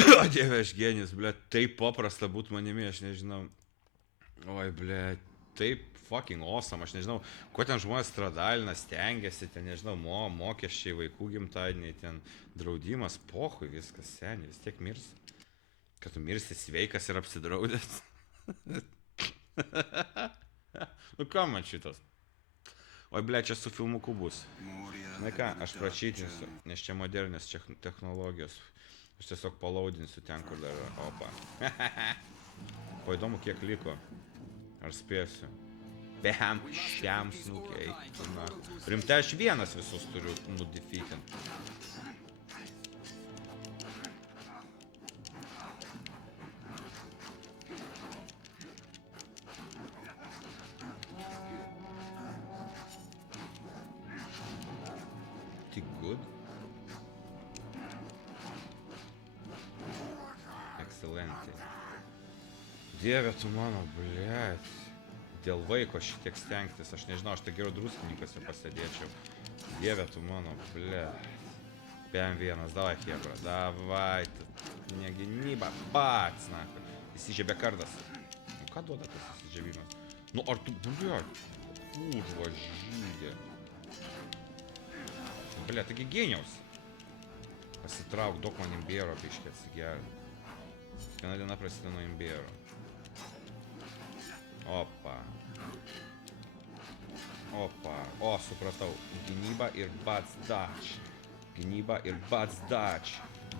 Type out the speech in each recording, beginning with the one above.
O dieve, aš genijus, ble, taip paprasta būt manimi, aš nežinau. Oi, ble, taip fucking awesome, aš nežinau, kuo ten žmonės stradalina, stengiasi, ten nežinau, mokesčiai, vaikų gimtadieniai, ten draudimas, pohui viskas, seniai, vis tiek mirs. Kad tu mirsi sveikas ir apsidraudęs. Nu ką man šitas? Oi, ble, čia su filmuku bus. Na ką, aš prašytinsiu, nes čia modernios technologijos. Aš tiesiog palaudinsiu ten, kur dar yra. Opa. O įdomu, kiek liko. Ar spėsiu? Bam, šiam snukiai. Rimtai, aš vienas visus turiu nudefeatinti. Tik good. Excelente. Dieve tu mano, blėt. Dėl vaiko šitiek stengtis, aš nežinau, aš tai geriau druskininkose pasėdėčiau. Dieve tu mano, blėt. PM1, davai hebra, davai. Ne gynyba, pats, na. Įsižiebė kardas. Nu ką duoda tas įsižiebimas? Nu ar tu, blėt, kurva žydė. Bля, taigi geniaus. Pasitrauk, daug man imbėro biškė atsigerti. Viena diena prasideda nuo imbėro. Opa. Opa. O, supratau. Gynyba ir bats dač. Gynyba ir bats dač.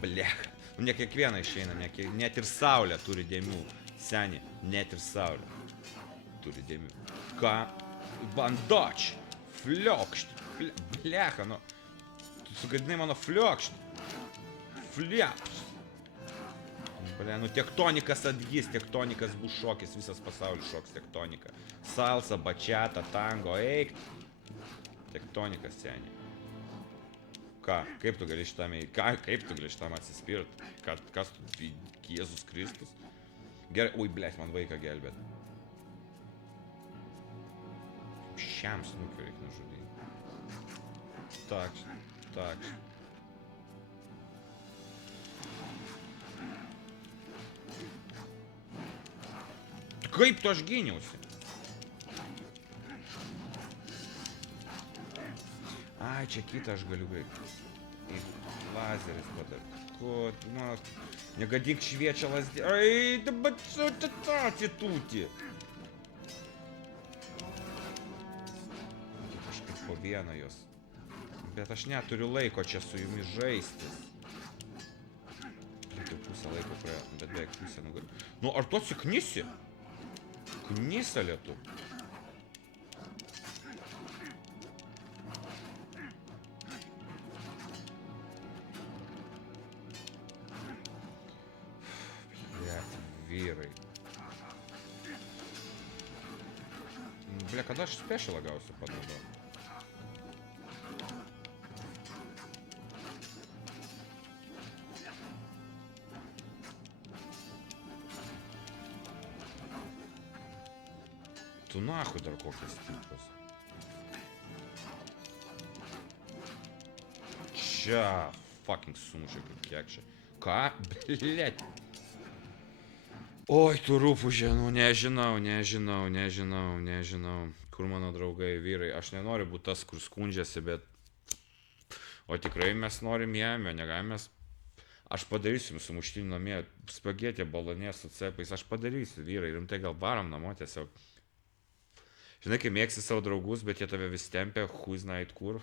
Blech. Ne kiekvieną išeina, net ir saulė turi dėmių. Seni, net ir saulė turi dėmių. Ką? Bandač. Fliokšt. Blecha, nu. Tu sugadinai mano fliokšt. Fliokšt. Bля, nu tektonikas atgis, tektonikas bus šokis, visas pasaulis šoks tektonika. Salsa, bačiata, tango, eik. Tektonikas seniai. Ką, kaip tu gali šitam atsispirt? Kas tu, Jėzus Kristus? Gerai, ui, blėt, man vaiką gelbėt. Šiam snukiu reik nužudyti. Tak. Kaip tu aš gyniausi? Ai, čia kitą aš galiu veikti. Lazeris padaryti. Ko, man... Negadink šviečia lasdė... Ai, dabar atitūti. Kažkaip po vieną jos. Bet aš neturiu laiko čia su jumis žaistis. Jau pusę laiko praėjo, bet beveik pusę nugaliu. Nu, ar tu atsiknisi? Knysalė tu. Blet, vyrai. Ble, kada aš specialą gausiu panaudoti? Tu nahui dar kokias tipas. Čia fucking sumušė kaip kiek čia. Ką? Blet. Oi, tu rūpužė, nu nežinau. Kur mano draugai, vyrai. Aš nenoriu būti tas, kur skundžiasi, bet... O tikrai mes norim jame, negalim mes... Aš padarysiu sumuštinį namie, spagetė, balonės su cepais. Aš padarysiu, vyrai. Rimtai gal baram namo tiesiog. Žinai, kai mėgsi savo draugus, bet jie tave vis tempia, who's night kur.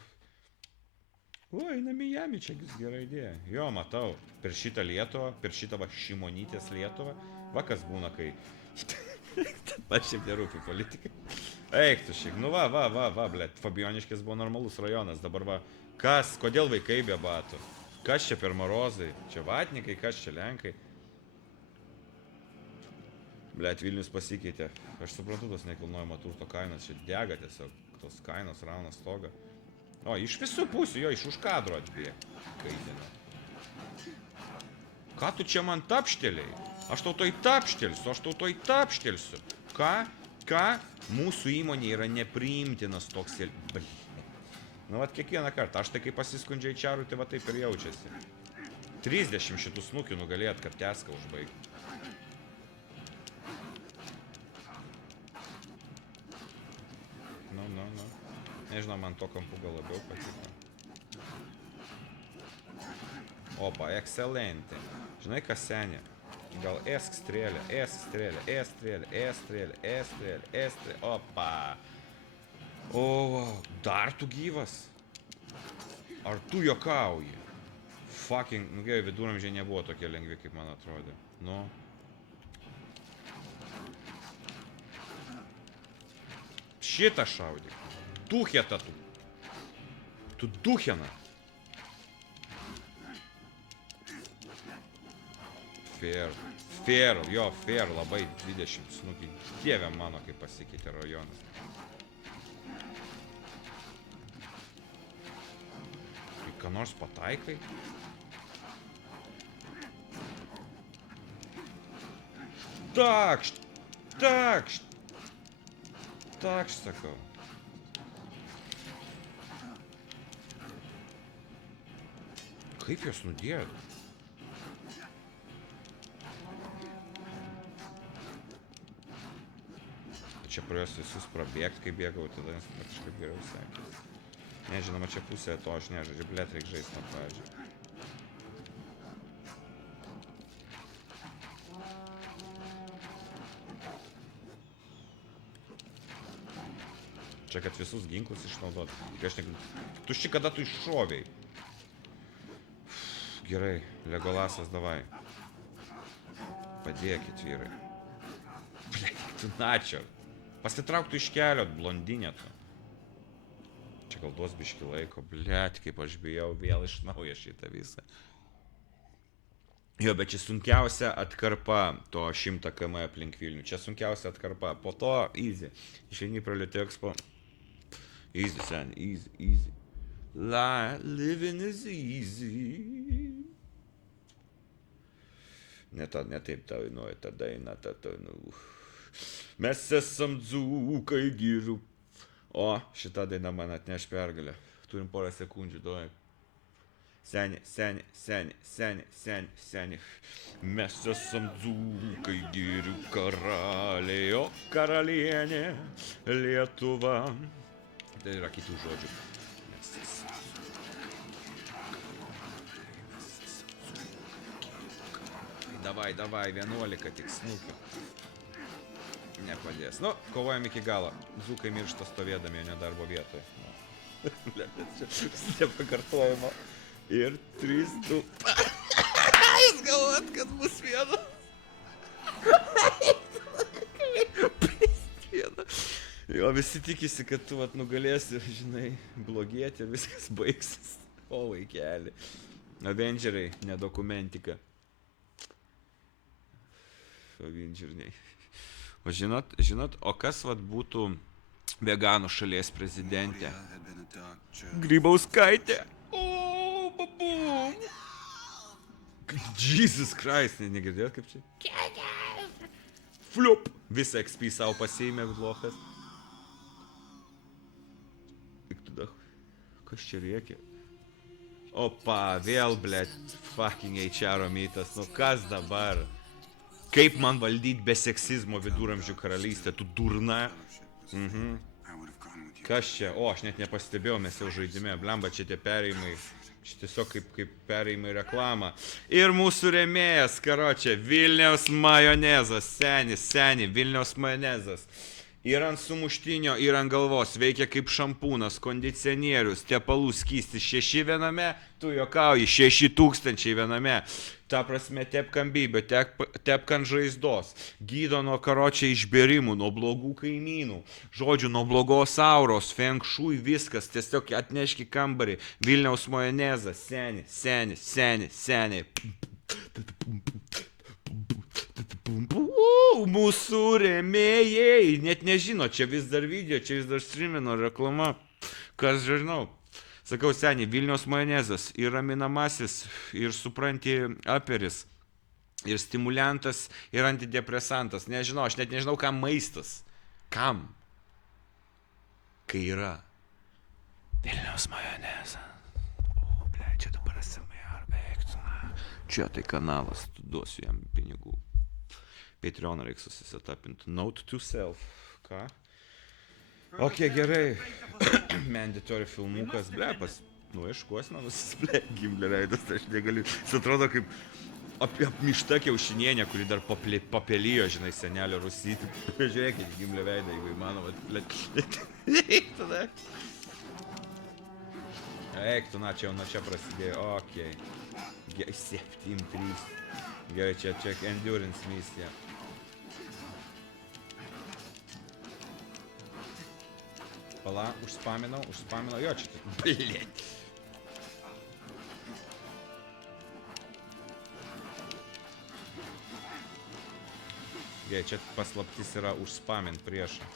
O, einam į Miami, čia gera idėja. Jo, matau, per šitą Lietuvą, per šitą va Šimonytės Lietuvą. Va kas būna, kai... Man šiaip nerūpi politikai. Eik tu šiek, nu va, blėt, Fabioniškės buvo normalus rajonas, dabar va. Kas, kodėl vaikai be batų? Kas čia per marozai? Čia vatnikai, kas čia lenkai? Blet, Vilnius pasikeitė. Aš suprantu tos nekilnojamo turto kainas, čia dega tiesiog, tos kainos rauna stogą. O, iš visų pusių, jo, iš už kadro atbėg. Kaitinė. Ką tu čia man tapšteliai? Aš tau toj tapštelsiu. Ką? Mūsų įmonė yra nepriimtinas toks... Nu, vat kiekvieną kartą. Aš tai kai pasiskundžiai Čarui, tai va taip ir jaučiasi. 30 šitų snukių nugalėt, kad teską užbaigti. Nu. Nežinau, man to kampu gal labiau patiko. Opa, excelente. Žinai, kas senė? Gal esk strėlė. Opa. O, dar tu gyvas? Ar tu juokauji? Fucking, nu gerai, viduramžiai nebuvo tokie lengvi, kaip man atrodė. Nu. Šitą šaudyk. Ducheta tu. Tu duchena. Fair, jo, fair, labai 20 snukį. Dieve mano, kaip pasikeitė rajonas. Kai ką nors pataikai? Takšt, sakau. Kaip jos nudėjo? Čia pro juos visus prabėgti, kai bėgau, tada kažkaip geriau sekės. Nežinoma, čia pusėje to aš nežaidžiu, blėt, reik žaisti nuo pradžių. Čia, kad visus ginklus išnaudot. Tušči, kada tu iššoviai. Gerai, Legolasas, davai. Padėkit, vyrai. Blėt, tu načio. Pasitrauktų iš kelio, blondinė tu. Čia gal duos biški laiko, blėt, kaip aš bijau vėl iš naujo šitą visą. Jo, bet čia sunkiausia atkarpa to 100 km aplink Vilnių. Čia sunkiausia atkarpa. Po to, easy. Išeini pro Litexpo. Easy, sen, easy. Living is easy. Ne taip tau įnuoja tą dainą, Mes esam dzūkai girių. O, šitą dainą man atneš pergalę. Turim porą sekundžių, duoj. Seni. Mes esam dzūkai girių karaliai, o karalienė Lietuva. Tai yra kitų žodžių. Mes esam dzūkai. Davai, 11 tik snukio. Nepadės. Nu, kovojam iki galo. Dzūkai miršta stovėdami, o ne darbo vietoje. Čia pakartojimo. Ir 3, 2. Jūs galvojat, kad bus viena. Jo, visi tikisi, kad tu nugalėsi, žinai, blogėti ir viskas baigsis. O, vaikeli. Avengeriai, ne dokumentika. Avengeriai. O žinot, o kas būtų veganų šalies prezidentė? Grybauskaitė. O, babum. Jesus Christ, negirdėjot kaip čia? Fliup. Visą XP savo pasiėmė blokas. Tik tada, kas čia rėkia? Opa, vėl, blėt, fucking HR mytas. Nu kas dabar? Kaip man valdyti be seksizmo viduramžių karalystę, tu durna? Kas čia? O, aš net nepastebėjau, mes jau žaidime. Blemba, čia tie perėjimai. Čia tiesiog kaip perėjimai reklamą. Ir mūsų rėmėjas, karočią, Vilniaus majonezas. Seni, Vilniaus majonezas. Ir ant sumuštinio, ir ant galvos. Veikia kaip šampūnas, kondicionierius, tepalų skystis 6 viename. Tu juokauji, 6000 viename. Ta prasme, tepk ant bybio, tepk ant žaizdos. Gydo nuo karočią išbėrimų, nuo blogų kaimynų. Žodžiu, nuo blogos auros, feng shui, viskas. Tiesiog atneški kambarį. Vilniaus majonezas. Seni. Mūsų rėmėjai. Net nežino, čia vis dar video, čia vis dar streamino reklama. Kas žinau. Sakau, seni, Vilniaus majonezas ir raminamasis, ir supranti aperis, ir stimuliantas, ir antidepresantas. Nežinau, aš net nežinau, kam maistas. Kam? Kai yra Vilniaus majonezas. O, ble, čia dabar SMR, eik, Čia tai kanalas, tu duosiu jam pinigų. Patreon reiks susisetapinti. Note to self. Ką? Ok, gerai. Mandatory filmukas, blepas. Nu, iškuosina, ble, Gimblio veidas, aš negaliu. Jis atrodo kaip apmišta kiaušinienė, kuri dar papelijo, žinai, senelio rusyti. Žiūrėkit, Gimblio veidą, jeigu įmanoma, ble. Eik tada. Eik tu, na, čia jau nuo čia prasidėjo. Ok. 7-3. Gerai, čia endurance misija. Pala, užspaminau. Jo, čia tik, blėt. Gerai, čia paslaptis yra užspamint priešą.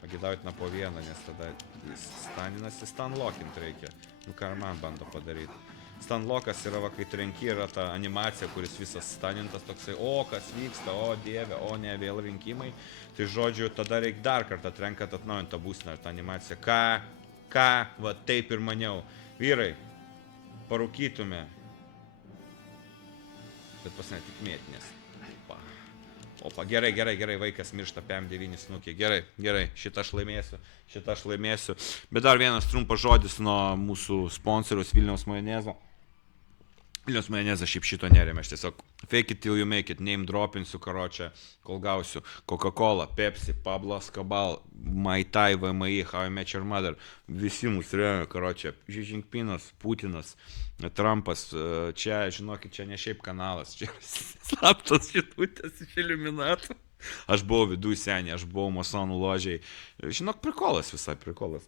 Pagidautina po vieną, nes tada jis staninasi, stanlockint reikia. Nu, ką man bando padaryti. Stanlockas yra, va, kai trenki, yra ta animacija, kuris visas stanintas toksai, o, kas vyksta, o, dieve, o, ne, vėl rinkimai. Tai žodžiu, tada reikia dar kartą trenkat atnaujant tą būstinę, tą animaciją. Ką, va, taip ir maniau. Vyrai, parūkytume. Bet pas ne tik mėtinės. Opa, gerai, vaikas miršta PM9 snukį. Gerai, šitą aš laimėsiu. Bet dar vienas trumpas žodis nuo mūsų sponsoriaus Vilniaus majonezo. Vilniaus majonezas šiaip šito nerėmė, aš tiesiog fake it till you make it, name dropinsiu, karočią, kol gausiu Coca-Cola, Pepsi, Pablo Escobar, Mai Tai, VMI, How I Met Your Mother, visi mūsų rėmė, karočią, Xi Jinpinas, Putinas, Trumpas, čia, žinokit, čia ne šiaip kanalas, čia slaptos šitutės iš Illuminatų. Aš buvau vidų senį, aš buvau masonų ložiai, žinok, prikolas visai, prikolas.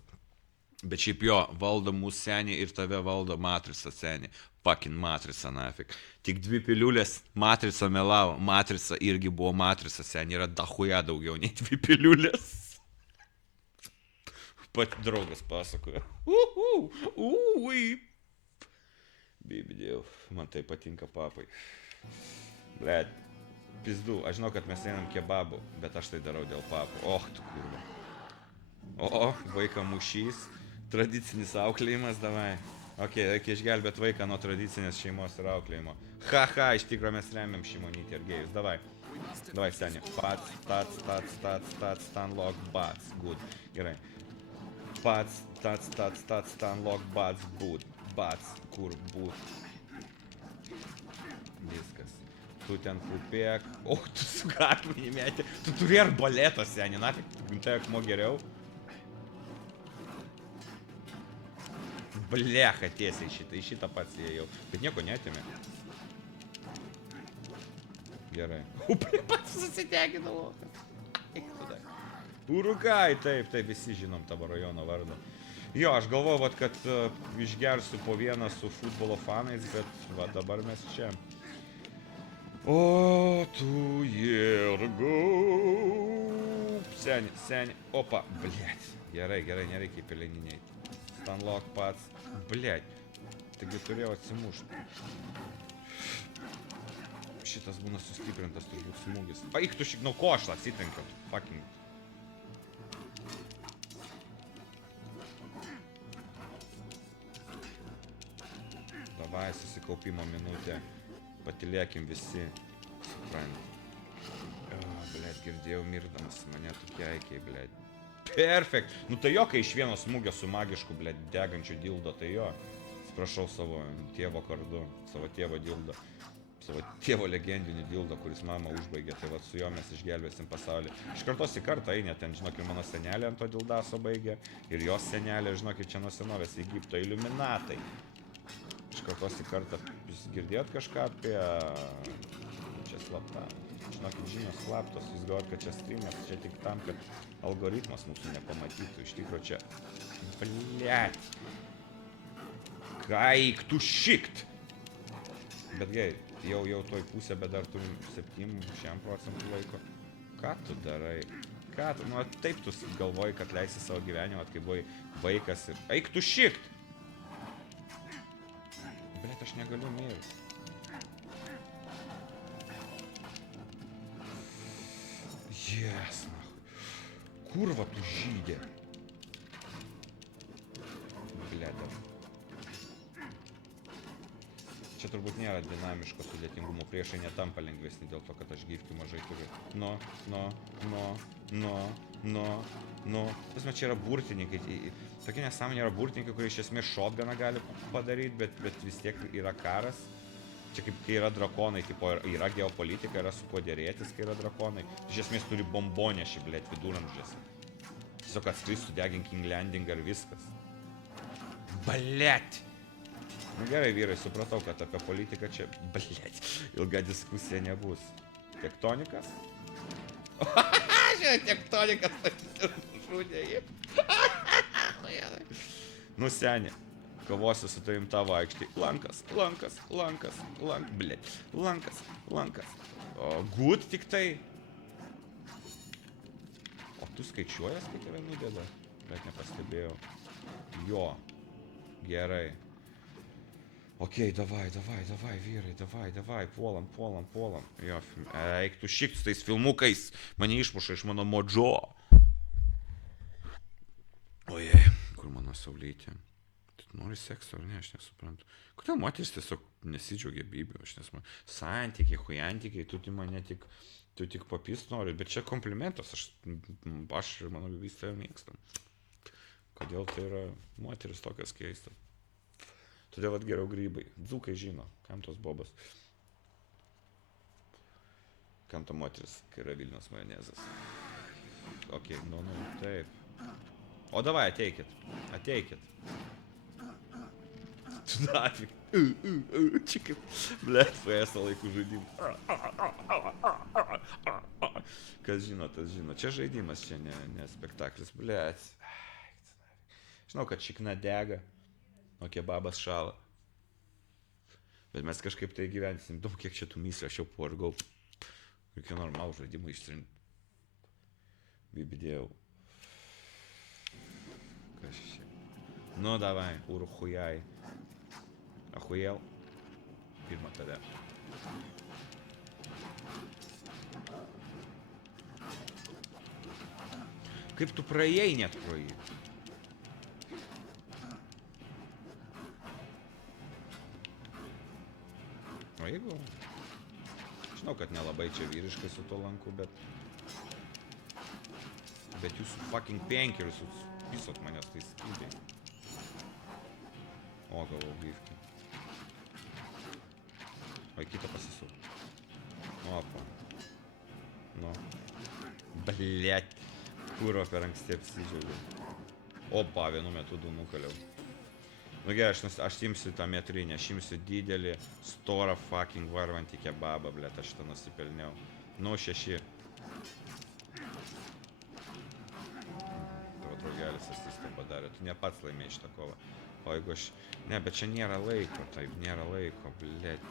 Bet šiaip jo, valdo mūsų senį ir tave valdo matrica senį. Fucking matrica, nafik. Tik 2 piliulės, matrica melavo, matrica irgi buvo matrica senį, yra dahuja daugiau nei 2 piliulės. Pat draugas pasakoja. Bibidėjau, man tai patinka papai. Blet, pizdu, aš žinau, kad mes einam kebabų, bet aš tai darau dėl papų. Och, tu kurva. O, vaiką mušys, tradicinis auklėjimas, davai. Ok, reikia išgelbėti vaiką nuo tradicinės šeimos ir auklėjimo. Iš tikrųjų mes remiam Šimonytį ir gėjus, davai. Davai, seni. Pats, stanlock, bats, good. Gerai. Pats, stanlock, bats, good. Bats, kur, būt. Viskas. Tu ten klupėk. O, tu su akmenį mėti. Tu turi arbaletą, seni, nafik, gintai akmo geriau. Blecha, tiesiai šitą pats įėjau. Bet nieko neatėmė. Gerai. Pats susiteginau. Urukai, taip, visi žinom tavo rajono vardą. Jo, aš galvoju, kad išgersiu po vieną su futbolo fanais, bet va, dabar mes čia. O, tu jėrgau. Seni. Opa, blėt. Gerai, nereikia į peleniniai. Stanlock pats. Blėt. Taigi turėjau atsimušti. Šitas būna sustiprintas turbūt smūgis. Eik tu nuo ko aš atsitrenkiau. Fucking. Davai, susikaupimo minutė. Patilėkim visi. Suprant. Blėt, girdėjau mirdamas mane tu keikiai, blėt. Perfekt. Nu tai jo, kai iš vieno smūgio su magišku, blėt, degančiu dildo, tai jo. Atsiprašau savo tėvo kardu, savo tėvo dildo. Savo tėvo legendinį dildo, kuris mamą užbaigė, tai va su juo mes išgelbėsim pasaulį. Iš kartos į kartą eina, ten, žinok, ir mano senelė ant to dildaso baigė, ir jos senelė, žinok, čia nuo senovės Egipto Illuminatai. Iš kartos į kartą, jūs girdėjot kažką apie... Čia slapta. Žinokit, žinios slaptos, jūs galvojat, kad čia streamas, čia tik tam, kad algoritmas mūsų nepamatytų. Iš tikro čia... Bliat. Kaik tu šikt. Bet gerai, jau toj pusė, bet dar turim 7% laiko. Ką tu darai? Ką tu? Nu, taip tu galvoji, kad leisi savo gyvenimą, kai buvai vaikas ir... Eik tu šikt. Bliat, aš negaliu mirti. Jes, kurva tu žydė. Bledar. Čia turbūt nėra dinamiško sudėtingumo, priešai netampa lengvesni dėl to, kad aš gyvkių mažai turiu. Pasme, čia yra burtininkai, tokia nesąmonė yra burtininkai, kurie iš esmės shotguną gali padaryti, bet vis tiek yra karas. Čia kaip kai yra drakonai, tipo, yra geopolitika, yra su kuo dėrėtis, kai yra drakonai. Iš esmės turi bombonešį, blėt, viduramžiuose. Tiesiog atskris, sudegink King Landing ar viskas. Blėt! Nu gerai, vyrai, supratau, kad apie politiką čia, blėt, ilga diskusija nebus. Tektonikas? Žiūrėk, tektonikas žudė jį. Nu seni, kovosiu su tavim tavo aikštį. Lankas, blėt, lankas. O good tik tai. O tu skaičiuojas, kai tave nudėda? Bet nepastebėjau. Jo, gerai. Okei, davai, vyrai, davai, puolam. Jo, eik tu šikt su tais filmukais, mane išmuša iš mano modžo. Ojei, kur mano saulytė? Tu nori sekso ar ne, aš nesuprantu. Kodėl moteris tiesiog nesidžiaugia bybė, aš nesuprantu. Santykiai, hujantikiai, tu tik papist nori, bet čia komplimentas, aš ir mano bybys tave mėgstam. Kodėl tai yra moteris tokias keistas? Todėl vat geriau grybai. Dzūkai žino, kam tos bobas. Kam ta moteris, kai yra Vilniaus majonezas. Okei, taip. O davai, ateikit. Tu nafik. Čia kaip, blėt, PS laikų žaidimas. Kas žino, tas žino. Čia žaidimas, čia ne spektaklis, blėt. Žinau, kad šikna dega. O kebabas šala. Bet mes kažkaip tai gyvensim. Daug kiek čia tų mislių, aš jau pavargau. Reikia normalų žaidimų ištrinti. Bibidėjau. Kas čia? Nu, davai, urhujai. Ahujel. Pirma tave. Kaip tu praėjai net pro jį? O jeigu... Žinau, kad nelabai čia vyriškai su to lanku, bet jūs fucking penkerius, jūs pisot manęs tai skydai. O, gavau gyvkį. O, į kitą pasisuk. Opa. Nu. Blėt. Kuro per anksti apsidžiaugiu. Opa, vienu metu du nukaliau. Nu gerai, aš imsiu tą metrinę, aš imsiu didelį, storą fucking varvantį kebabą, blėt, aš šitą nusipelniau. Nu, 6. Tavo draugelis asistą padarė, tu ne pats laimėjai šitą kovą. O jeigu aš... Ne, bet čia nėra laiko, taip, nėra laiko, blėt.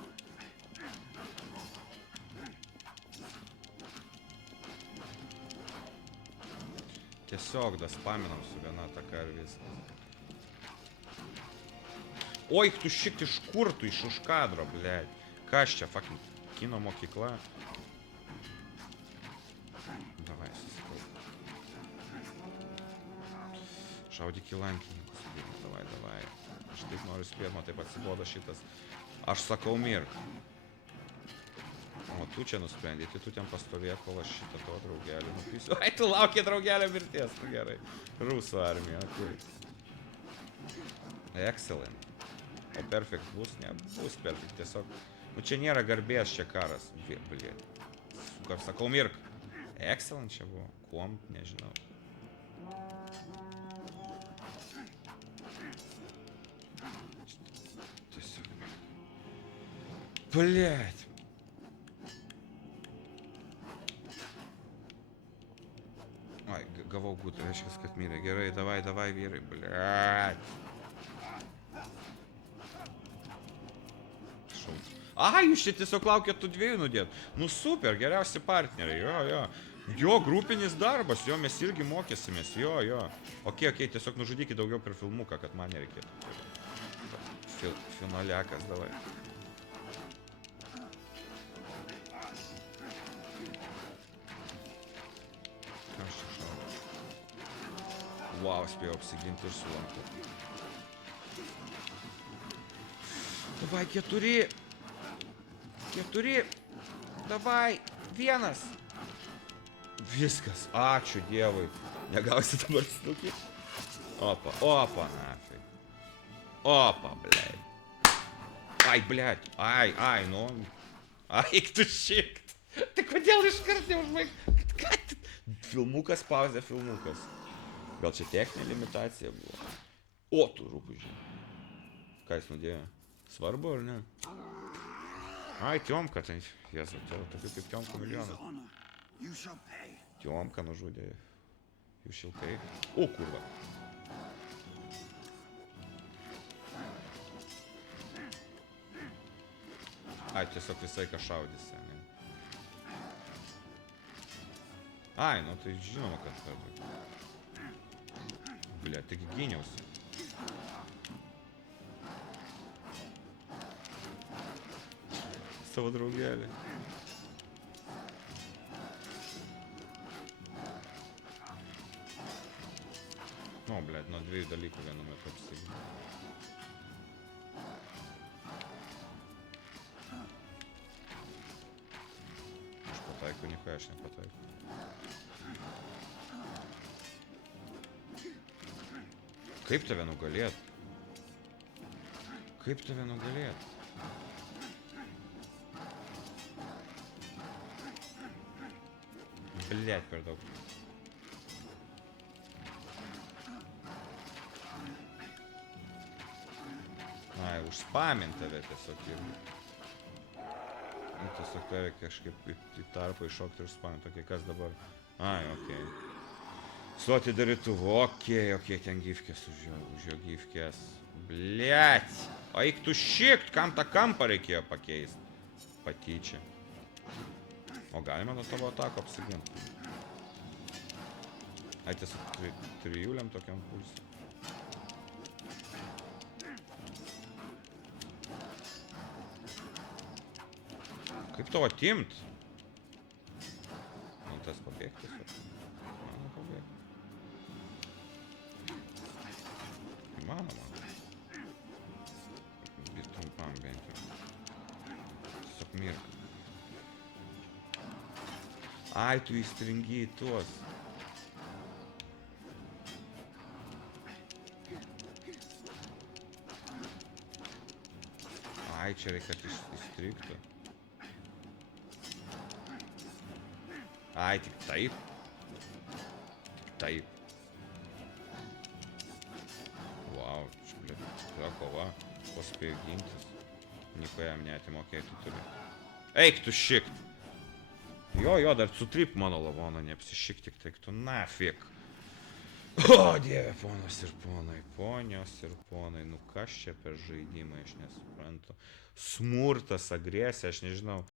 Tiesiog daspaminam su viena ataka ir viskas. Oi, tu šik iš kur tu, iš už kadro, blėt. Kas čia, fucking kino mokykla? Davai, susikau. Šaudyk į lankininkus. Davai. Aš taip noriu spėt, man taip atsibodo šitas. Aš sakau mirk. O tu čia nusprendė, tai tu ten pastovėk, kol aš šitą to draugelį nupysiu. Ai, tu laukia draugelio mirties, nu gerai. Rusų armija, okei. Excellent. O perfect bus? Ne, bus perfect, tiesiog. Nu čia nėra garbės, čia karas. Blėt. Kaip sakau, mirk. Excellent čia buvo. Kuom, nežinau. Tiesiog. Blėt. Ai, gavau gūtą, reiškia, kad mirė. Gerai, davai, vyrai, blėt. Aha, jūs čia tiesiog laukėt tų dviejų nudėt. Nu super, geriausi partneriai, jo. Jo, grupinis darbas, jo, mes irgi mokysimės, jo. Okei, tiesiog nužudykit daugiau per filmuką, kad man nereikėtų. Finalekas, davai. Aš čia šau. Wow, spėjau apsiginti ir su lanku. Davai, 4. 4. Davai. 1. Viskas. Ačiū Dievui. Negausi dabar snukį. Opa, opa, nafig. Opa, blėt. Ai, blėt. Ai, nu. Ai, tu šikt. Tai kodėl iškart neužbaig? Filmukas, pauzė, filmukas. Gal čia techninė limitacija buvo? O, tu rūpužiai. Ką jis nudėjo? Svarbu, ar ne? Ai, Tiomka, tai, jezu, tokių kaip Tiomka milijoną. Tiomka nužudė. Jų šiltai. O, kurva. Ai, tiesiog visai ką šaudysi, ne? Ai, nu tai žinoma, kad... Bля, tik gyniausi. Savo draugelį. Nu, blėt, nuo 2 dalykų vienu metu apsiginu. Aš pataikiau, nieko aš nepataikiau. Kaip tave nugalėt? Kaip tave nugalėt? Блять, per daug. Ai, užspamint tave tiesiog irgi. Tiesiog tave kažkaip į tarpą iššokti ir užspamint. Okei, kas dabar? Ai, okei. Su atidarytų. Okei, ten gifkės už jo gifkės. Блять. Eik tu šikt, kam tą kampą reikėjo pakeist? Patyčia. O galima nuo tavo atako apsiginti. Ai, tiesiog trijuliam tokiam pulsui. Kaip tavo atimt? Nu, tas pabėgti tiesiog. Mano pabėgti. Įmanoma. Bet trumpam bent jau. Tiesiog mirk. Ai, tu įstringi į tuos. Ai, čia reikia, kad įstrigtų. Ai, tik taip. Tik taip. Vau, čia, blė, ta kova. Paspėjo gintis. Nieko jam neatimokėjai, tu turi. Eik tu šikt. Jo, dar sutrip mano lavoną, neapsišik tik tai, tu nafik. O, Dieve, ponios ir ponai, nu kas čia per žaidimą, aš nesuprantu. Smurtas, agresija, aš nežinau.